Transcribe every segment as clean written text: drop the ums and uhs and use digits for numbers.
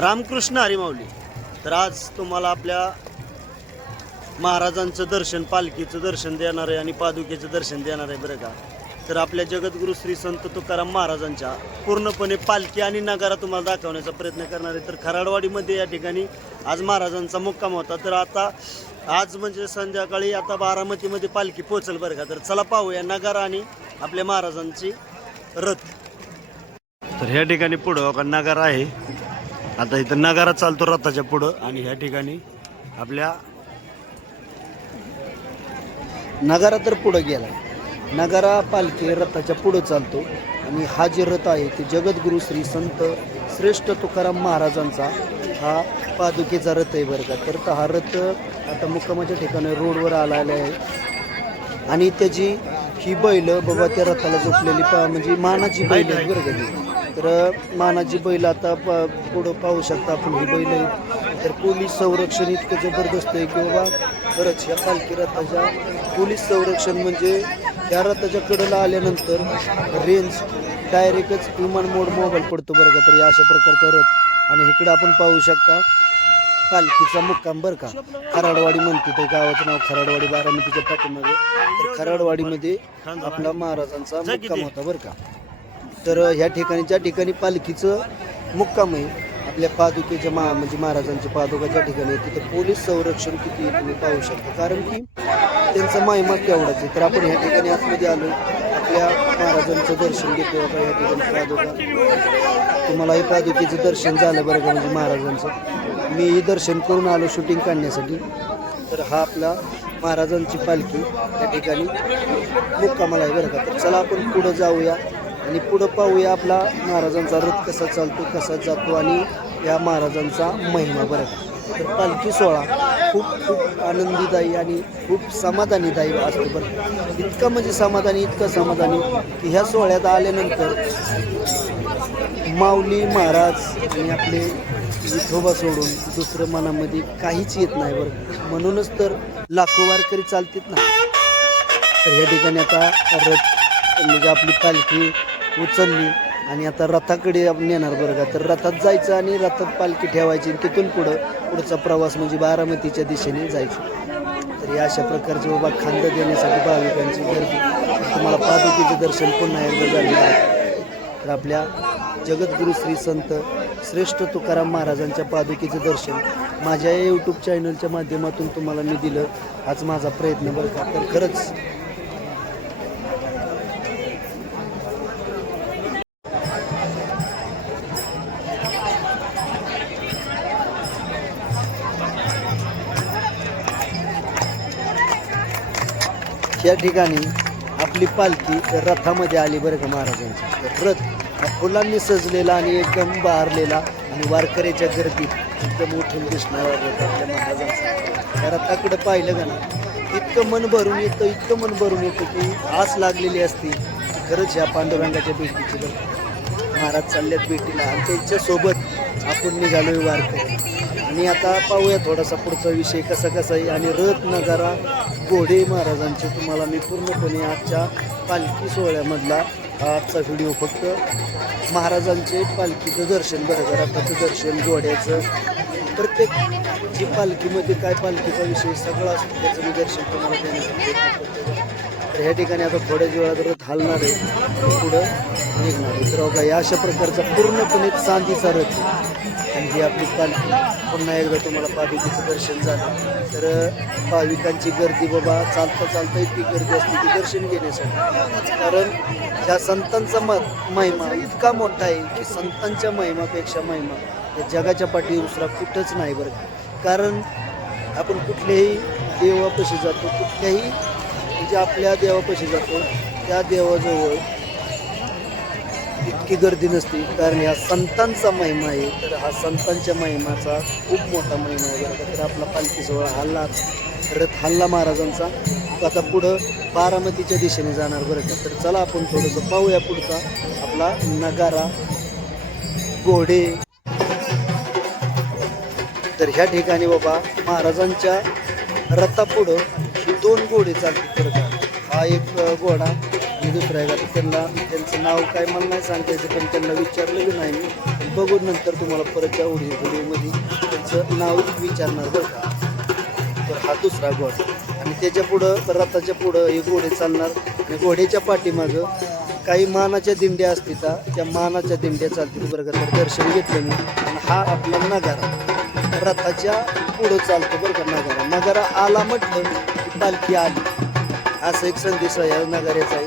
रामकृष्ण हरी माऊली. तर आज तुम्हाला आपल्या महाराजांचं दर्शन, पालखीचं दर्शन देणार आहे आणि पादुकेचं दर्शन देणार आहे बरं का. तर आपल्या जगद्गुरू श्री संत तुकाराम महाराजांच्या पूर्णपणे पालखी आणि नगारा तुम्हाला दाखवण्याचा प्रयत्न करणार आहे. तर खराडवाडीमध्ये या ठिकाणी आज महाराजांचा मुक्काम होता. तर आता आज म्हणजे संध्याकाळी आता बारामतीमध्ये पालखी पोहोचल बरं का. तर चला पाहूया नगारा आणि आपल्या महाराजांची रथ. तर ह्या ठिकाणी पुढं नगारा आहे. आता इथं नगारा चालतो रथाच्या पुढं आणि ह्या ठिकाणी आपल्या नगारा तर पुढं गेला. नगारा पालखी रथाच्या पुढं चालतो आणि हा जे रथ आहे ते जगद्गुरू श्री संत श्रेष्ठ तुकाराम महाराजांचा हा पादुकेचा रथ आहे बरं का. तर हा रथ आता मुक्कामाच्या ठिकाणी रोडवर आलेला आहे आणि त्याची ही बैल बाबा त्या रथाला झोपलेली म्हणजे मानाची बैल आहे बरं का ती. तर मानाची बैल आता पुढं पाहू शकता आपण ही बैल आहे. तर पोलीस संरक्षण इतकं जबरदस्त आहे की बाबा खरंच ह्या पालखी रथाच्या पोलीस संरक्षण म्हणजे त्या रथाच्या कडेला आल्यानंतर रेंज डायरेक्टच विमान मोड मोबाईल पडतो बरं का. तर या अशा प्रकारचा रथ आणि इकडं आपण पाहू शकता पालखीचा मुक्काम बरं का. खराडवाडी म्हणते ते गावाचं नाव खराडवाडी, बारामतीच्या पाठीमागे. तर खराडवाडीमध्ये आपला महाराजांचा मुक्काम होता बरं का. तर ह्या ठिकाणी ज्या ठिकाणी पालखीचं मुक्काम आहे आपल्या पादुकेच्या म्हणजे महाराजांच्या पादुका ज्या ठिकाणी आहे तिथं पोलीस संरक्षण किती तुम्ही पाहू शकता, कारण की त्यांचा महिमा केवढाच आहे. तर आपण ह्या ठिकाणी आतमध्ये आलो, आपल्या महाराजांचं दर्शन घेतो. आता ह्या ठिकाणी पादुका तुम्हाला हे पादुकेचं दर्शन झालं बरं का. म्हणजे महाराजांचं मी दर्शन करून आलो शूटिंग काढण्यासाठी. तर हा आपला महाराजांची पालखी त्या ठिकाणी मुक्कामाला आहे बरं का. तर चला आपण पुढं जाऊया आणि पुढं पाहूया आपला महाराजांचा रथ कसा चालतो, कसा जातो आणि या महाराजांचा महिमा बरं का. तर पालखी सोहळा खूप आनंदीदायी आणि खूप समाधानीदायी असतो बरं. इतकं म्हणजे इतकं समाधानी की ह्या सोहळ्यात आल्यानंतर माऊली महाराज आणि आपले विठोबा सोडून दुसरं मनामध्ये काहीच येत नाही बरं. म्हणूनच तर लाखो वारकरी चालतात ना. तर ह्या ठिकाणी आता रथ म्हणजे आपली पालखी उचलली आणि आता रथाकडे नेणार बरं का. तर रथात जायचं आणि रथात पालखी ठेवायची आणि तिथून पुढचा प्रवास म्हणजे बारामतीच्या दिशेने जायचं. तर या अशा प्रकारचे बाबा खांद देण्यासाठी भाविकांची गर्दी. तुम्हाला पादुकेचे दर्शन पुन्हा एकदा झालेलं आहे. तर आपल्या जगद्गुरू श्री संत श्रेष्ठ तुकाराम महाराजांच्या पादुकेचं दर्शन माझ्या या यूट्यूब चॅनलच्या माध्यमातून तुम्हाला मी दिलं. हाच माझा प्रयत्न बरं का. तर खरंच या ठिकाणी आपली पालखी रथामध्ये आली बरं का महाराजांची. रथ फुलांनी सजलेला आणि एकदम बहरलेला आणि वारकऱ्याच्या गर्दीत एकदम उठून दिसणारा रथ आपल्या महाराजांचा. त्या रथाकडे पाहिलं का ना इतकं मन भरून येतं की आस लागलेली असती खरंच ह्या पांडुरंगाच्या भेटीची बरं. महाराज चालल्यात भेटीला आणि त्यांच्यासोबत आपण निघालोय वारकरी. आणि आता पाहूया थोडासा पुढचा विषय कसा आहे. आणि रथ नगारा घोडे महाराजांचे तुम्हाला मी पूर्णपणे आजच्या पालखी सोहळ्यामधला आजचा व्हिडिओ फक्त महाराजांचे पालखीचं दर्शन बरं का. रथाचं दर्शन, घोड्याचं, प्रत्येक जी पालखीमध्ये काय पालखीचा विषय सगळा असतो त्याचं मी दर्शन तुम्हाला देण्याचा प्रयत्न करतो. तर ह्या ठिकाणी आता थोड्याच वेळात रथ हलणार आहे, पुढं निघणार आहे. तर बघा या अशा प्रकारचा पूर्णपणे चांदीचा रथ आणि ही आपली पालखी. पुन्हा एकदा तुम्हाला पादुकेचं दर्शन झालं. तर भाविकांची गर्दी बाबा चालता इतकी गर्दी असते की दर्शन घेण्यासाठी. कारण ज्या संतांचा महिमा इतका मोठा आहे की संतांच्या महिमापेक्षा महिमा या जगाच्या पाठी दुसरा कुठंच नाही बरं. कारण आपण कुठल्याही देवापाशी जातो, कुठल्याही म्हणजे आपल्या देवापाशी जातो त्या देवाजवळ इतकी गर्दी नसते, कारण ह्या संतांचा महिमा आहे. तर हा संतांच्या महिमाचा खूप मोठा महिमा आहे बरं का. तर आपला पालखी सोहळा हल्ला, रथ हल्ला महाराजांचा. आता पुढं बारामतीच्या दिशेने जाणार बरं का. तर चला आपण थोडंसं पाहूया पुढचा आपला नगारा, घोडे. तर ह्या ठिकाणी बाबा महाराजांच्या रथापुढं 2 घोडे चालतात बरं का. हा एक घोडा आणि दुसरा आहे का. त्यांचं नाव काय मला नाही सांगायचं, पण त्यांना विचारलं बी नाही मी. बघून नंतर तुम्हाला परत त्या व्हिडिओमध्ये त्यांचं नाव विचारणार बरं का. तर हा दुसरा घोडा आणि त्याच्या पुढं रथाच्या पुढं हे घोडे चालणार आणि घोड्याच्या पाठीमागं काही मानाच्या दिंड्या असतील त्या मानाच्या दिंड्या चालतील बरं का. तर दर्शन घेतलं मी आणि हा आपला नगारा रथाच्या पुढं चालतो बरं का. नगारा आला म्हटलं की पालखी आली, असा एक संदेश आहे या नगाऱ्याचा आहे.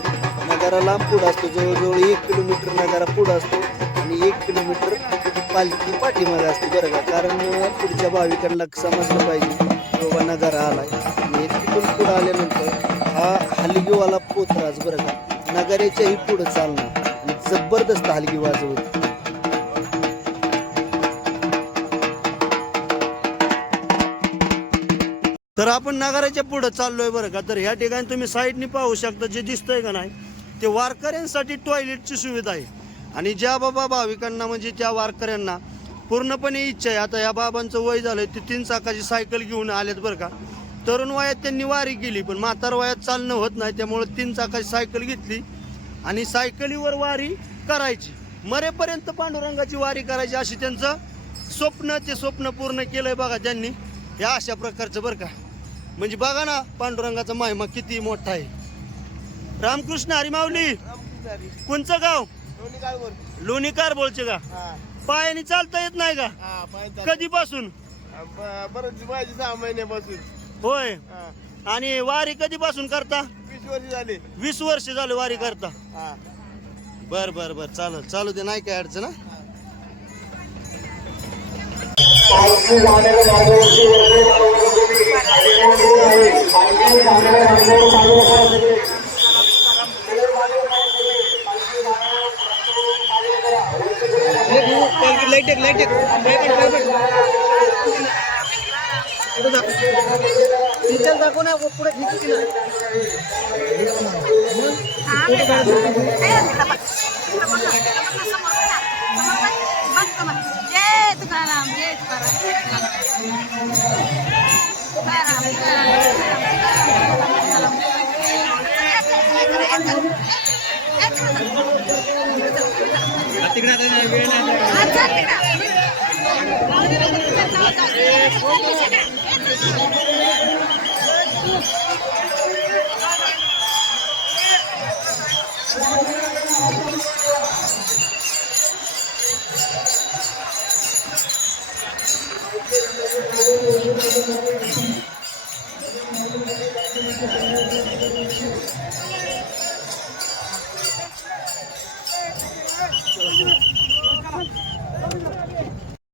नगारा लांब पुढं असतो, जवळजवळ 1 किलोमीटर नगारा पुढं असतो आणि 1 किलोमीटर पालखी पाठीमागे असते बरं का. कारण पुढच्या भाविकांना समजलं पाहिजे बाबा नगारा आलाय. आणि तिथून पुढं आल्यानंतर हा हलगीवाला पोतराज बरं का नगाऱ्याच्याही पुढं चालणार आणि जबरदस्त हलगी वाजवत. तर आपण नगाराच्या पुढं चाललोय बरं का. तर ह्या ठिकाणी तुम्ही साईडनी पाहू शकता, जे दिसतंय का नाही ते वारकऱ्यांसाठी टॉयलेटची सुविधा आहे. आणि ज्या बाबा भाविकांना म्हणजे त्या वारकऱ्यांना पूर्णपणे इच्छा आहे, आता या बाबांचं वय झालंय, ते 3 चाकाची सायकल घेऊन आलेत बरं का. तरुण वयात त्यांनी वारी केली, पण म्हातार वयात चालणं होत नाही, त्यामुळे 3 चाकाची सायकल घेतली आणि सायकलीवर वारी करायची. मरेपर्यंत पांडुरंगाची वारी करायची अशी त्यांचं स्वप्न, ते स्वप्न पूर्ण केलंय बघा त्यांनी या अशा प्रकारचं बरं का. म्हणजे बघा ना पांडुरंगाचा महिमा किती मोठा आहे. रामकृष्ण हरी माऊली. कोणचं गाव? लोणी कारबोळचे का? पायाने चालता येत नाही का? कधीपासून? बरं 6 महिन्यापासून. होय. आणि वारी कधीपासून करता? 20 वर्ष झाले. 20 वर्ष झाले वारी करता. बर बर बर, चालू दे, नाही काय अडचण. दाखव ना पुढे